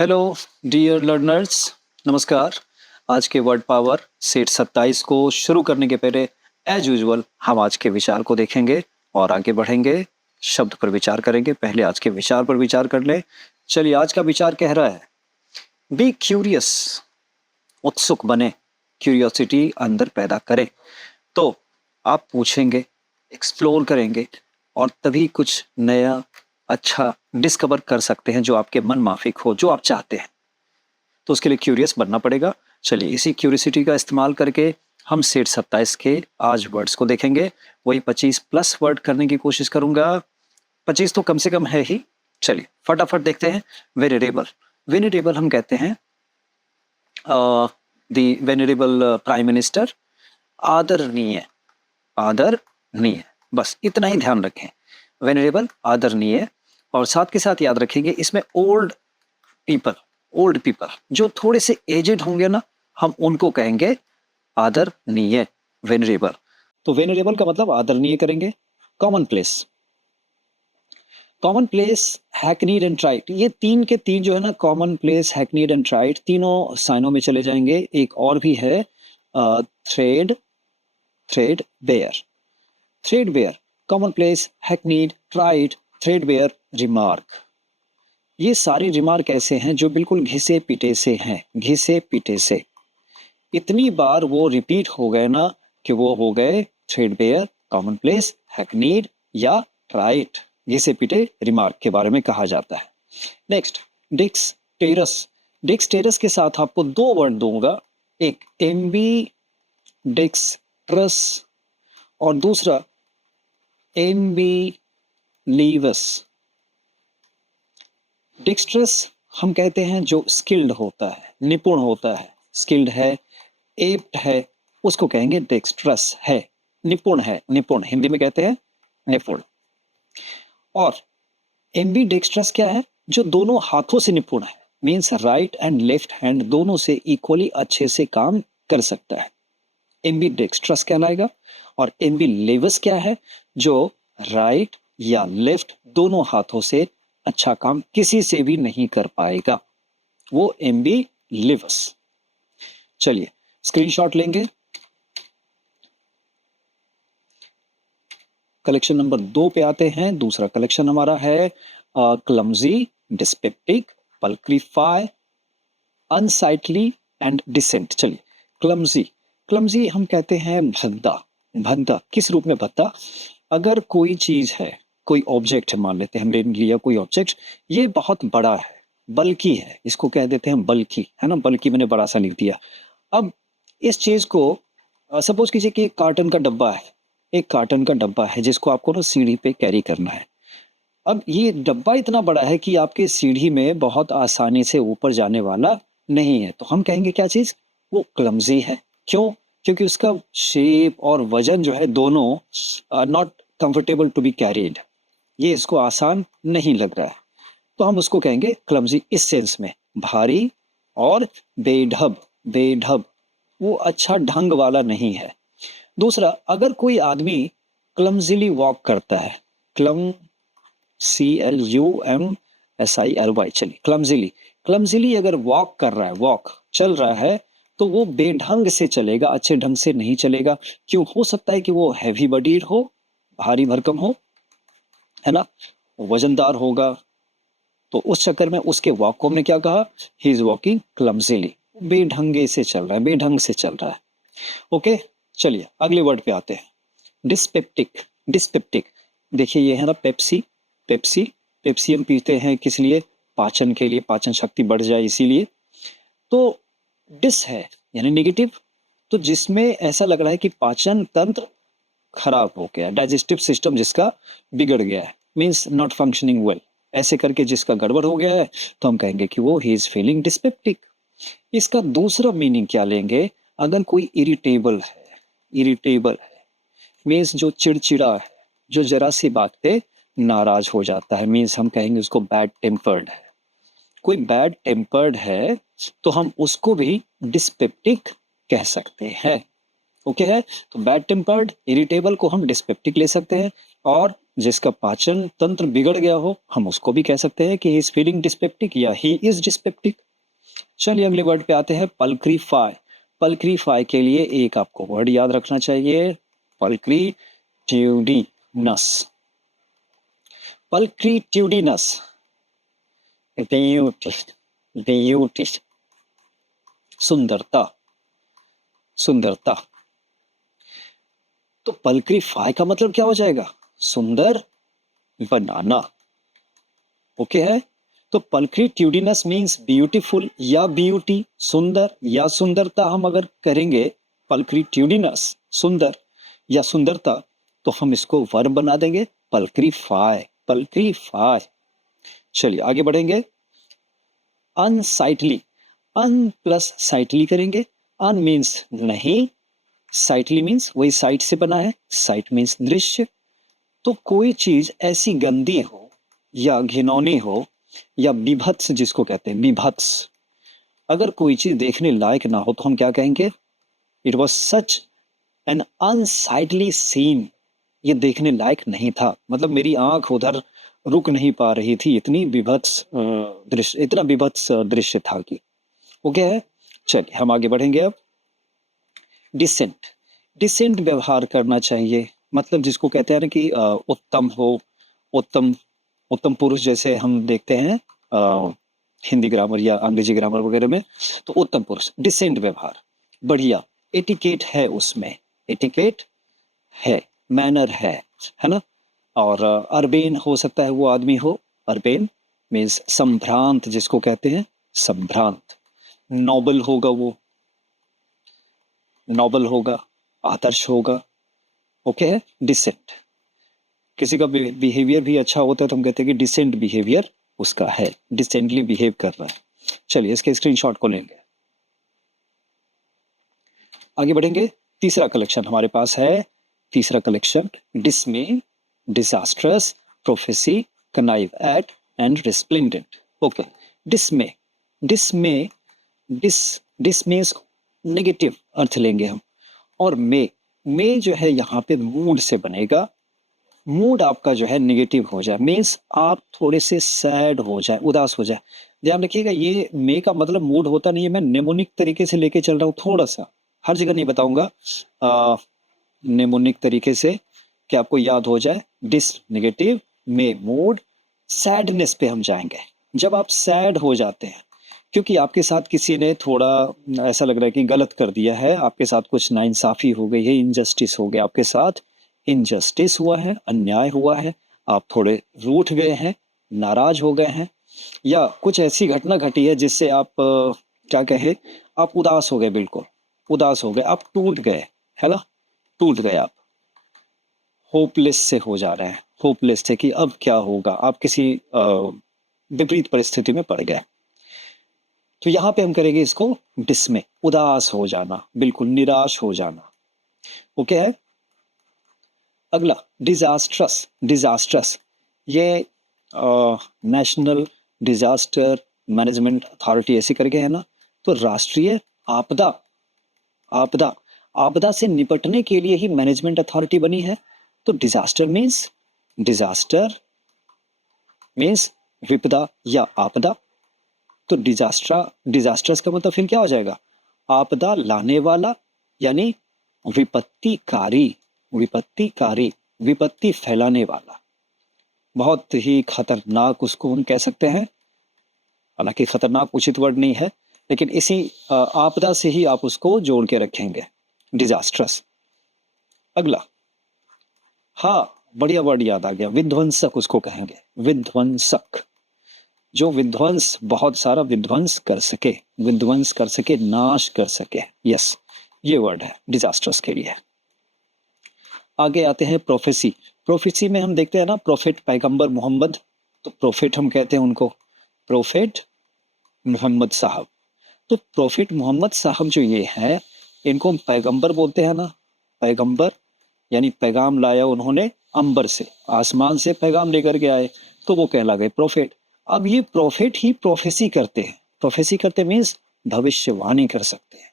Hello dear learners, नमस्कार। आज के वर्ड पावर सेट 27 को शुरू करने के पहले एज यूजुअल हम आज के विचार को देखेंगे और आगे बढ़ेंगे। शब्द पर विचार करेंगे। पहले आज के विचार पर विचार कर ले। चलिए, आज का विचार कह रहा है बी क्यूरियस, उत्सुक बने, क्यूरियोसिटी अंदर पैदा करें। तो आप पूछेंगे, एक्सप्लोर करेंगे और तभी कुछ नया अच्छा डिस्कवर कर सकते हैं जो आपके मन माफिक हो, जो आप चाहते हैं। तो उसके लिए क्यूरियस बनना पड़ेगा। चलिए, इसी क्यूरियोसिटी का इस्तेमाल करके हम सेट 27 के आज वर्ड्स को देखेंगे। वही 25 प्लस वर्ड करने की कोशिश करूंगा। 25 तो कम से कम है ही। चलिए फटाफट देखते हैं। वेनेरेबल, वेनेरेबल हम कहते हैं द वेनेरेबल प्राइम मिनिस्टर, आदरणीय, आदरणीय, बस इतना ही ध्यान रखें। वेनेरेबल, आदरणीय। और साथ के साथ याद रखेंगे इसमें ओल्ड पीपल, ओल्ड पीपल जो थोड़े से एजेड होंगे ना, हम उनको कहेंगे आदरणीय, वेनरेबल। तो वेनरेबल का मतलब आदरणीय करेंगे। Commonplace, commonplace, hackneyed and trite, ये तीन के तीन जो है ना, commonplace, hackneyed and trite, तीनों साइनों में चले जाएंगे। एक और भी है thread, threadbare, threadbare, commonplace, hackneyed, trite, threadbare, remark. ये सारे रिमार्क ऐसे हैं जो बिल्कुल घिसे पिटे से हैं, घिसे पिटे से। इतनी बार वो रिपीट हो गए ना कि वो हो गए थ्रेडबेयर, कॉमन प्लेस, हैकनीड या ट्राइट, घिसे पिटे रिमार्क के बारे में कहा जाता है। नेक्स्ट, डिक्सटेरस। डिक्सटेरस के साथ आपको दो वर्ड दूंगा, एक एम्बी डिक्सट्रस और दूसरा एम्बी लीवस। डिक्सट्रस हम कहते हैं जो स्किल्ड होता है, निपुण होता है, स्किल्ड है, एप्ट है, उसको कहेंगे डेक्स्ट्रस है, निपुण है, निपुण हिंदी में कहते हैं निपुण। और एम्बी डेक्स्ट्रस क्या है? जो दोनों हाथों से निपुण है, means right and left hand दोनों से इक्वली अच्छे से काम कर सकता है, एम्बी डेक्स्ट्रस कहलाएगा। और एम्बी लेवस क्या है? जो राइट या लेफ्ट दोनों हाथों से अच्छा काम किसी से भी नहीं कर पाएगा, वो एम्बी लिवस। चलिए स्क्रीनशॉट लेंगे। कलेक्शन नंबर 2 पे आते हैं। दूसरा कलेक्शन हमारा है क्लमजी, डिस्पेप्टिक, पल्क्रीफाई, अनसाइटली एंड डिसेंट। चलिए, क्लमजी, क्लमजी हम कहते हैं भद्दा, भद्दा किस रूप में भद्दा? अगर कोई चीज है, कोई ऑब्जेक्ट है, मान लेते हैं हमने लिया कोई ऑब्जेक्ट, ये बहुत बड़ा है, बल्कि है, इसको कह देते हैं बल्कि, है ना, बल्कि मैंने बड़ा सा लिख दिया। अब इस चीज को सपोज कीजिए कि एक कार्टन का डब्बा है, एक कार्टन का डब्बा है जिसको आपको ना सीढ़ी पे कैरी करना है। अब ये डब्बा इतना बड़ा है कि आपके सीढ़ी में बहुत आसानी से ऊपर जाने वाला नहीं है, तो हम कहेंगे क्या चीज? वो क्लमजी है। क्यों? क्योंकि उसका शेप और वजन जो है दोनों not comfortable to be carried, ये इसको आसान नहीं लग रहा है, तो हम उसको कहेंगे क्लमजी इस सेंस में, भारी और बेढब, बेढब, वो अच्छा ढंग वाला नहीं है। दूसरा, अगर कोई आदमी क्लमजीली वॉक करता है, क्लम, CLUMSILY, चलिए क्लमजीली, क्लमजीली अगर वॉक कर रहा है, वॉक चल रहा है, तो वो बेढंग से चलेगा, अच्छे ढंग से नहीं चलेगा। क्यों? हो सकता है कि वो हैवी बॉडीड हो, भारी भरकम हो, है ना, वजनदार होगा। तो उस चक्कर में उसके वॉक को हमने क्या कहा? ही इज वॉकिंग क्लमजीली, बेढंगे से चल रहा है, बेढंग से चल रहा है। ओके, चलिए अगले वर्ड पे आते हैं। डिस्पेप्टिक, डिस्पेप्टिक, देखिए ये है ना पेप्सी, पेप्सी, पेप्सी हम पीते हैं किस लिए? पाचन के लिए, पाचन शक्ति बढ़ जाए इसीलिए। तो डिस है यानी नेगेटिव, तो जिसमें ऐसा लग रहा है कि पाचन तंत्र खराब हो गया, डाइजेस्टिव सिस्टम जिसका बिगड़ गया है, मींस नॉट फंक्शनिंग वेल, ऐसे करके जिसका गड़बड़ हो गया है, तो हम कहेंगे कि वो ही इज फीलिंग डिस्पेप्टिक। इसका दूसरा मीनिंग क्या लेंगे? अगर कोई इरिटेबल है, इरिटेबल है मीन्स जो चिड़चिड़ा है, जो जरा सी बात पे नाराज हो जाता है, मीन्स हम कहेंगे उसको बैड टेम्पर्ड है। कोई बैड टेम्पर्ड है तो हम उसको भी डिस्पेप्टिक कह सकते हैं। ओके है। तो बैड टेम्पर्ड, इरिटेबल को हम डिस्पेप्टिक ले सकते हैं, और जिसका पाचन तंत्र बिगड़ गया हो हम उसको भी कह सकते हैं कि ही इज फीलिंग डिस्पेप्टिक या ही इज डिस्पेप्टिक। चलिए अगले वर्ड पे आते हैं, पल्क्रीफाई। पल्क्रीफाई के लिए एक आपको वर्ड याद रखना चाहिए, पल्क्रीट्यूडिनस। पल्क्रीट्यूडिनस, ब्यूटी, ब्यूटी, सुंदरता, सुंदरता। तो पल्क्रीफाई का मतलब क्या हो जाएगा? सुंदर बनाना। ओके है। तो पल्क्रीट्यूडिनस मीन्स ब्यूटीफुल या ब्यूटी, सुंदर या सुंदरता। हम अगर करेंगे पल्क्रीट्यूडिनस, सुंदर या सुंदरता, तो हम इसको वर्ब बना देंगे पल्क्रीफाई, पल्क्रीफाई। चलिए आगे बढ़ेंगे। अनसाइटली, अन प्लस साइटली करेंगे। अन मीन्स नहीं, साइटली मीन्स वही साइट से बना है, साइट मीन्स दृश्य। तो कोई चीज ऐसी गंदी हो या घिनौनी हो या बीभत्स जिसको कहते हैं, बीभत्स, अगर कोई चीज देखने लायक ना हो तो हम क्या कहेंगे? It was such an unsightly scene. ये देखने लायक नहीं था, मतलब मेरी आंख उधर रुक नहीं पा रही थी, इतनी बीभत्स दृश्य, इतना बीभत्स दृश्य था कि। ओके है। चलिए हम आगे बढ़ेंगे अब। डिसेंट, डिसेंट व्यवहार करना चाहिए, मतलब जिसको कहते हैं ना कि उत्तम हो, उत्तम, उत्तम पुरुष जैसे हम देखते हैं हिंदी ग्रामर या अंग्रेजी ग्रामर वगैरह में, तो उत्तम पुरुष, डिसेंट व्यवहार, बढ़िया, एटिकेट है उसमें, एटिकेट है, मैनर है ना। और अर्बेन हो सकता है वो आदमी हो, अर्बेन मीन्स संभ्रांत जिसको कहते हैं, संभ्रांत। नोबल होगा वो, नोबल होगा, आदर्श होगा। ओके है। डिसेंट, किसी का बिहेवियर भी अच्छा होता है तो हम कहते हैं कि डिसेंट बिहेवियर उसका है, डिसेंटली बिहेव कर रहा है। चलिए इसके स्क्रीनशॉट को लेंगे, आगे बढ़ेंगे। तीसरा कलेक्शन हमारे पास है, तीसरा collection, dismay, disastrous, prophecy, connive at and resplendent. Okay. Dismay, dismay, dis, dis means negative अर्थ लेंगे हम, और मे जो है यहाँ पे मूड से बनेगा। मूड आपका जो है नेगेटिव हो जाए, मीन्स आप थोड़े से सैड हो जाए, उदास हो जाए। ध्यान रखिएगा ये मे का मतलब मूड होता नहीं है, मैं नेमोनिक तरीके से लेके चल रहा हूँ, थोड़ा सा, हर जगह नहीं बताऊंगा, नेमोनिक तरीके से कि आपको याद हो जाए। डिस नेगेटिव, मे मूड, सैडनेस पे हम जाएंगे। जब आप सैड हो जाते हैं क्योंकि आपके साथ किसी ने थोड़ा, ऐसा लग रहा है कि गलत कर दिया है, आपके साथ कुछ नाइंसाफी हो गई है, इनजस्टिस हो गया आपके साथ, इनजस्टिस हुआ है, अन्याय हुआ है, आप थोड़े रूठ गए हैं, नाराज हो गए हैं, या कुछ ऐसी घटना घटी है जिससे आप क्या कहे, आप उदास हो गए, बिल्कुल उदास हो गए, आप टूट गए, है ना, टूट गए आप, होपलेस से हो जा रहे हैं, होपलेस थे कि अब क्या होगा, आप किसी विपरीत परिस्थिति में पड़ गए। तो यहां पे हम करेंगे इसको डिसमे, उदास हो जाना, बिल्कुल निराश हो जाना। ओके है। अगला डिजास्ट्रस, डिजास्ट्रस, ये नेशनल डिजास्टर मैनेजमेंट अथॉरिटी ऐसे करके है ना, तो राष्ट्रीय आपदा, आपदा, आपदा से निपटने के लिए ही मैनेजमेंट अथॉरिटी बनी है। तो डिजास्टर मीन्स, डिजास्टर मीन्स विपदा या आपदा। तो डिजास्ट्रा, डिजास्टर्स का मतलब फिर क्या हो जाएगा? आपदा लाने वाला, यानी विपत्तिकारी, विपत्तिकारी, विपत्ति फैलाने वाला, बहुत ही खतरनाक उसको हम कह सकते हैं। हालांकि खतरनाक उचित वर्ड नहीं है, लेकिन इसी आपदा से ही आप उसको जोड़ के रखेंगे, डिजास्ट्रस। अगला, हाँ बढ़िया वर्ड याद आ गया, विध्वंसक उसको कहेंगे, विध्वंसक, जो विध्वंस, बहुत सारा विध्वंस कर सके, विध्वंस कर सके, नाश कर सके। यस, ये वर्ड है डिजास्टर्स के लिए। आगे आते हैं प्रोफेसी। प्रोफेसी में हम देखते हैं ना, प्रोफेट पैगंबर मोहम्मद, तो प्रोफेट हम कहते हैं उनको, प्रोफेट मोहम्मद साहब। तो प्रोफेट मोहम्मद साहब जो ये हैं, इनको हम पैगंबर बोलते हैं ना, पैगंबर यानी पैगाम लाया उन्होंने अंबर से, आसमान से पैगाम लेकर के आए, तो वो कहला गए प्रोफेट। अब ये प्रोफेट ही प्रोफेसी करते हैं, प्रोफेसी करते मीन्स भविष्यवाणी कर सकते हैं,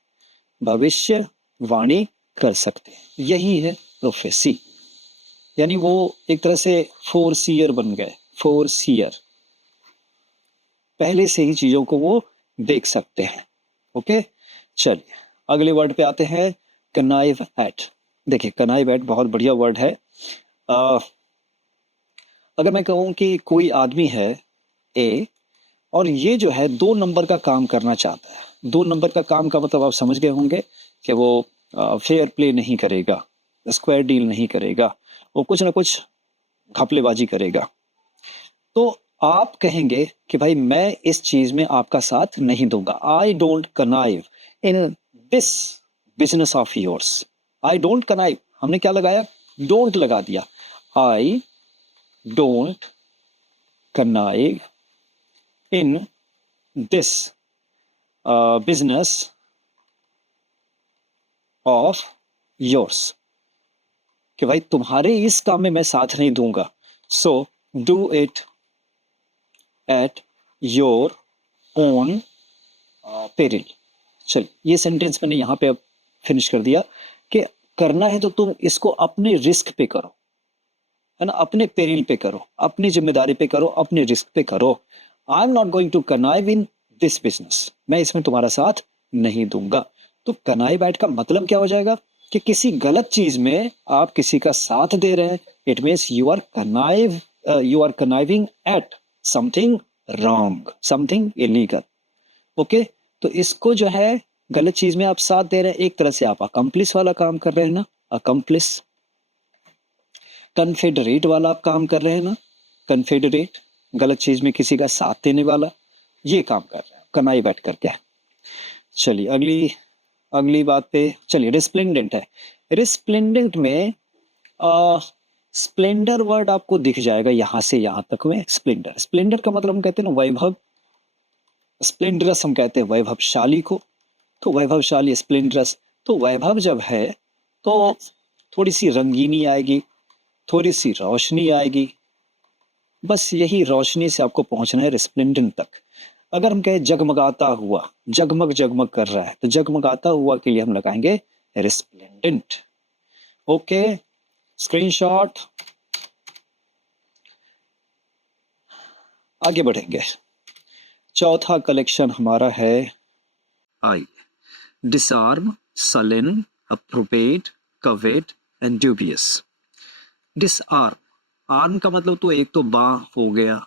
भविष्यवाणी कर सकते हैं। यही है प्रोफेसी, यानी वो एक तरह से फोरसीयर बन गए। फोरसीयर, पहले से ही चीजों को वो देख सकते हैं। ओके, चलिए अगले वर्ड पे आते हैं, कनाइव एट। देखिए कनाइव एट बहुत बढ़िया वर्ड है। अ, अगर मैं कहूँ कि कोई आदमी है ए, और ये जो है 2 नंबर का काम करना चाहता है। 2 नंबर का काम का मतलब आप समझ गए होंगे कि वो फेयर प्ले नहीं करेगा, स्क्वायर डील नहीं करेगा, वो कुछ ना कुछ घपलेबाजी करेगा। तो आप कहेंगे कि भाई मैं इस चीज में आपका साथ नहीं दूंगा। I don't connive in this business of yours. I don't connive, हमने क्या लगाया, डोंट लगा दिया। I don't connive in this business of yours, कि भाई तुम्हारे इस काम में मैं साथ नहीं दूंगा। So do it at your own peril. चल, ये सेंटेंस मैंने यहाँ पे अब फिनिश कर दिया कि करना है तो तुम इसको अपने रिस्क पे करो, है ना, अपने पेरिल पे करो, अपनी जिम्मेदारी पे करो, अपने रिस्क पे करो। I am not going to connive in this business, मैं इसमें तुम्हारा साथ नहीं दूंगा। तो कनाइव एट का मतलब क्या हो जाएगा कि किसी गलत चीज में आप किसी का साथ दे रहे हैं। It means you are conniving at something wrong, something illegal. Okay, तो इसको जो है गलत चीज में आप साथ दे रहे हैं, एक तरह से आप अकम्प्लिस वाला काम कर रहे हैं ना, अकम्प्लिस। कन्फेडरेट वाला आप काम कर रहे हैं ना, कन्फेडरेट, गलत चीज में किसी का साथ देने वाला, ये काम कर रहे हैं कनाई बैठ करके। चलिए अगली अगली बात पे चलिए, रिस्प्लेंडेंट है। रिस्प्लेंडेंट में स्प्लेंडर वर्ड आपको दिख जाएगा यहां से यहां तक में। स्प्लेंडर, स्प्लेंडर का मतलब हम कहते हैं ना वैभव, स्प्लेंडरस हम कहते हैं वैभवशाली को। तो वैभवशाली, स्प्लेंडरस, तो वैभव जब है तो थोड़ी सी रंगीनी आएगी, थोड़ी सी रोशनी आएगी। बस यही रोशनी से आपको पहुंचना है रिस्प्लेंडेंट तक। अगर हम कहें जगमगाता हुआ, जगमग जगमग कर रहा है, तो जगमगाता हुआ के लिए हम लगाएंगे रिस्प्लेंडेंट। ओके, स्क्रीनशॉट, आगे बढ़ेंगे। चौथा कलेक्शन हमारा है aye, disarm, sullen, appropriate, covet and dubious. Disarm, arm का मतलब तो एक तो बाह हो गया,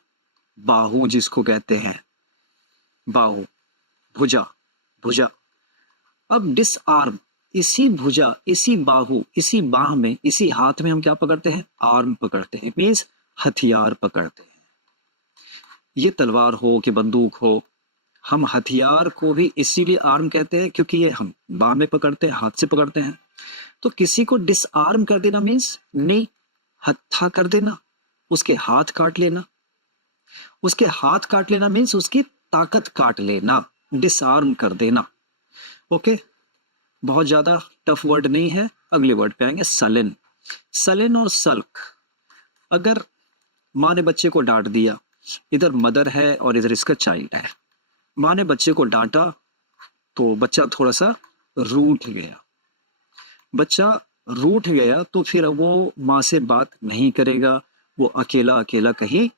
बाहु जिसको कहते हैं, बाहु, भुजा, भुजा। अब डिसआर्म, इसी भुजा, इसी बाहु, इसी बाह में, इसी हाथ में हम क्या पकड़ते हैं, आर्म पकड़ते हैं, मीन्स हथियार पकड़ते हैं। ये तलवार हो कि बंदूक हो, हम हथियार को भी इसीलिए आर्म कहते हैं क्योंकि ये हम बाह में पकड़ते हैं, हाथ से पकड़ते हैं। तो किसी को डिसआर्म कर देना मीन्स नहीं, हत्था कर देना, उसके हाथ काट लेना। उसके हाथ काट लेना मीन्स उसकी ताकत काट लेना, डिसआर्म कर देना। ओके, बहुत ज्यादा टफ वर्ड नहीं है। अगले वर्ड पे आएंगे, सलेन। सलेन और सल्क। अगर माँ ने बच्चे को डांट दिया, इधर मदर है और इधर इसका चाइल्ड है, माँ ने बच्चे को डांटा तो बच्चा थोड़ा सा रूठ गया। बच्चा रूठ गया तो फिर वो माँ से बात नहीं करेगा, वो अकेला अकेला कहीं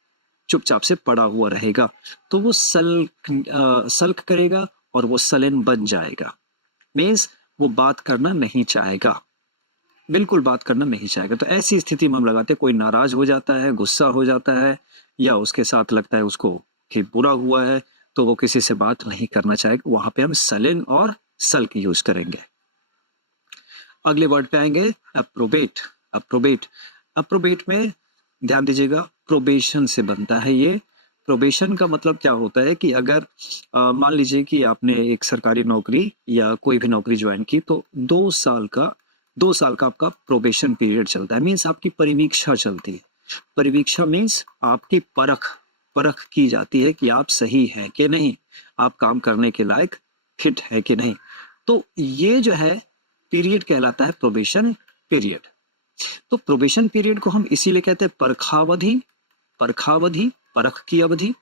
चुपचाप से पड़ा हुआ रहेगा। तो वो सल्क करेगा और वो सलेन बन जाएगा। मीन्स वो बात करना नहीं चाहेगा, बिल्कुल बात करना नहीं चाहेगा। तो ऐसी स्थिति में हम लगाते हैं, कोई नाराज हो जाता है, गुस्सा हो जाता है, या उसके साथ लगता है उसको कि बुरा हुआ है, तो वो किसी से बात नहीं करना चाहेगा, वहां पे हम सलेन और सल्क यूज करेंगे। अगले वर्ड पे आएंगे, अप्रोबेट। अप्रोबेट, अप्रोबेट में ध्यान दीजिएगा, प्रोबेशन से बनता है ये। प्रोबेशन का मतलब क्या होता है कि अगर मान लीजिए कि आपने एक सरकारी नौकरी या कोई भी नौकरी ज्वाइन की, तो 2 साल का आपका प्रोबेशन पीरियड चलता है। मीन्स आपकी परिवीक्षा चलती है। परिवीक्षा मीन्स आपकी परख, परख की जाती है कि आप सही है कि नहीं, आप काम करने के लायक फिट है कि नहीं। तो ये जो है पीरियड कहलाता है प्रोबेशन पीरियड। तो प्रोबेशन पीरियड को हम इसीलिए कहते हैं परखावधि, परखावधि, परख की अवधि।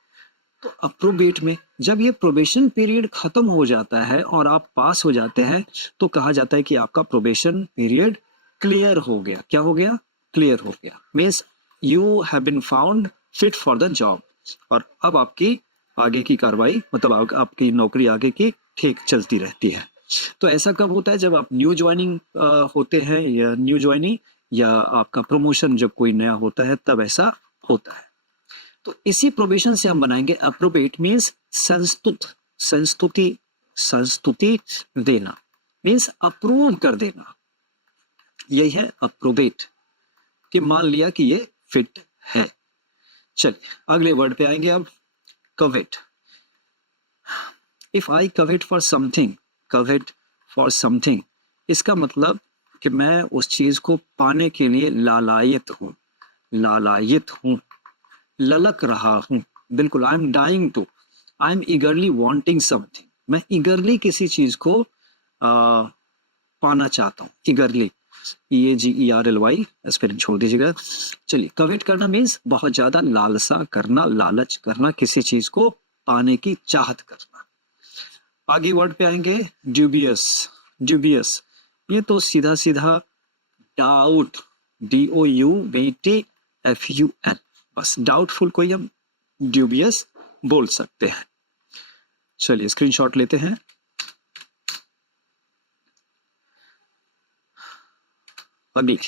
तो अप्रोबेट में जब ये प्रोबेशन पीरियड खत्म हो जाता है और आप पास हो जाते हैं, तो कहा जाता है कि आपका प्रोबेशन पीरियड क्लियर हो गया। क्या हो गया? क्लियर हो गया। Means you have been found fit for the job, और अब आपकी आगे की कार्रवाई, मतलब आपकी नौकरी आगे की ठीक चलती रहती है। तो ऐसा कब होता है? जब आप न्यू ज्वाइनिंग होते हैं, या न्यू ज्वाइनिंग, या आपका प्रमोशन जब कोई नया होता है, तब ऐसा होता है। तो इसी प्रोबेशन से हम बनाएंगे अप्रोबेट, मीन्स संस्तुति, संस्तुति देना, मीन्स अप्रूव कर देना। यही है अप्रोबेट, कि मान लिया कि ये फिट है। चलिए अगले वर्ड पे आएंगे अब, covet. If I covet for something, covet for something, इसका मतलब कि मैं उस चीज को पाने के लिए लालायित हूं, लालायित हूं, ललक रहा हूं। बिल्कुल, I am dying to, I am eagerly wanting something, मैं ईगरली किसी चीज को पाना चाहता हूँ। ईगरली, EAGERLY, स्पेलिंग छोड़ दीजिएगा। चलिए, कवेट करना मीन्स बहुत ज्यादा लालसा करना, लालच करना, किसी चीज को पाने की चाहत करना। आगे वर्ड पे आएंगे ड्यूबियस। ड्यूबियस, ये तो सीधा सीधा डाउट, DOUBTFUL, बस डाउटफुल को ही हम ड्यूबियस बोल सकते हैं। चलिए स्क्रीनशॉट लेते हैं। अभी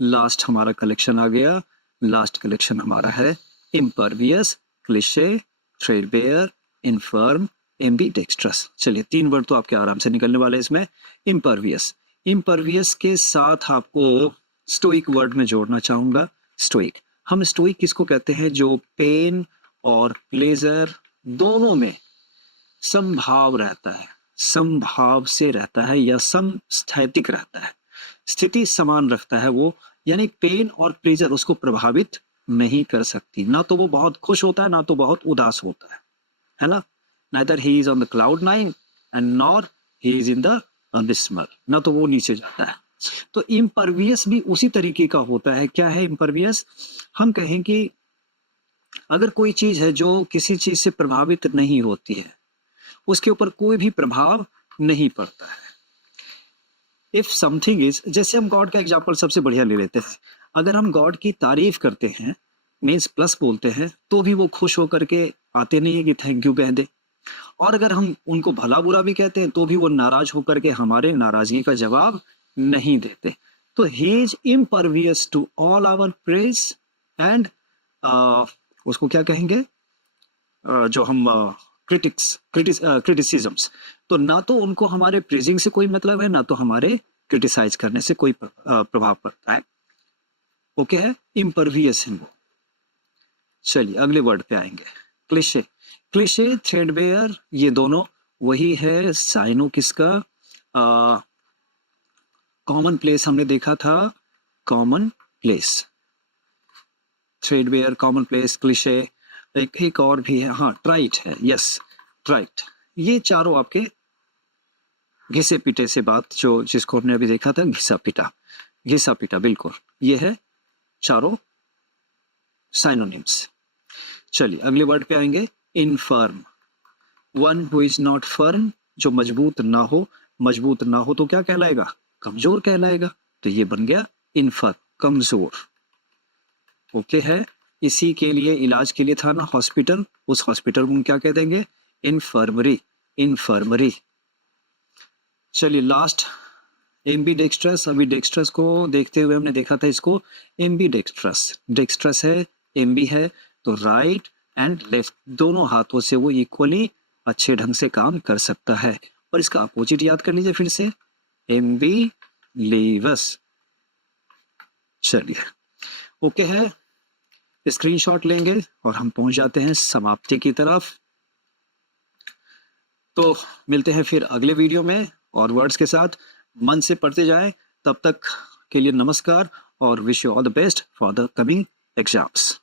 लास्ट हमारा कलेक्शन आ गया। लास्ट कलेक्शन हमारा है impervious, cliché, threadbare, inform, ambidextrous. चलिए 3 वर्ड तो आपके आराम से निकलने वाले हैं इसमें। इम्परवियस, इम्परवियस के साथ आपको स्टोइक वर्ड में जोड़ना चाहूंगा। स्टोइक, हम स्टोइक किसको कहते हैं? जो पेन और प्लेजर दोनों में समभाव रहता है, समभाव से रहता है, या समस्थैतिक रहता है, स्थिति समान रखता है वो, यानी पेन और प्लेजर उसको प्रभावित नहीं कर सकती। ना तो वो बहुत खुश होता है, ना तो बहुत उदास होता है ना? Neither he is on the cloud 9 and nor he is in the abysmal, ना तो वो नीचे जाता है। तो इम्परवियस भी उसी तरीके का होता है। क्या है इम्परवियस? हम कहें कि अगर कोई चीज है जो किसी चीज से प्रभावित नहीं होती है, उसके ऊपर कोई भी प्रभाव नहीं पड़ता है। इफ समथिंग इज, जैसे हम गॉड का एग्जाम्पल सबसे बढ़िया ले लेते हैं। अगर हम गॉड की तारीफ करते हैं, मीन्स प्लस बोलते हैं, तो भी वो खुश होकर के आते नहीं है कि थैंक यू कह दे। और अगर हम उनको भला बुरा भी कहते हैं, तो भी वो नाराज होकर के हमारे नाराजगी का जवाब नहीं देते। तो he is impervious to all our praise and, उसको क्या कहेंगे, जो हम क्रिटिसिज्म्स। तो ना तो उनको हमारे प्रेजिंग से कोई मतलब है, ना तो हमारे क्रिटिसाइज करने से कोई प्रभाव पड़ता है। ओके है, इम्परवियस है वो। चलिए अगले वर्ड पे आएंगे, क्लिशे। क्लिशे, थ्रेडबेयर, ये दोनों वही है। साइनो किसका? कॉमन प्लेस हमने देखा था, common place. Threadbare, common place, cliché, एक और भी है, हाँ ट्राइट है, यस ट्राइट। ये चारों आपके घिसे पीटे से बात, जो जिसको हमने अभी देखा था, घिसा पीटा, घिसा पीटा, बिल्कुल ये है चारों साइनोनिम्स। चलिए अगले वर्ड पे आएंगे, inform. One who is not firm, जो मजबूत ना हो। मजबूत ना हो तो क्या कहलाएगा? कमजोर कहलाएगा। तो ये बन गया इनफर्म, कमजोर। ओके है, इसी के लिए इलाज के लिए था ना हॉस्पिटल, उस हॉस्पिटल को क्या कह देंगे? Infirmary, infirmary. चलिए लास्ट एम्बीडेक्स्ट्रस। अभी डेक्स्ट्रस को देखते हुए हमने देखा था इसको एम्बीडेक्स्ट्रस। डेक्स्ट्रस है, एम्बी है, तो राइट एंड लेफ्ट दोनों हाथों से वो इक्वली अच्छे ढंग से काम कर सकता है। और इसका अपोजिट याद कर लीजिए फिर से, एम्बीलेवस। चलिए ओके है, स्क्रीनशॉट लेंगे और हम पहुंच जाते हैं समाप्ति की तरफ। तो मिलते हैं फिर अगले वीडियो में और वर्ड्स के साथ। मन से पढ़ते जाएं। तब तक के लिए नमस्कार और wish you all the best for the coming exams.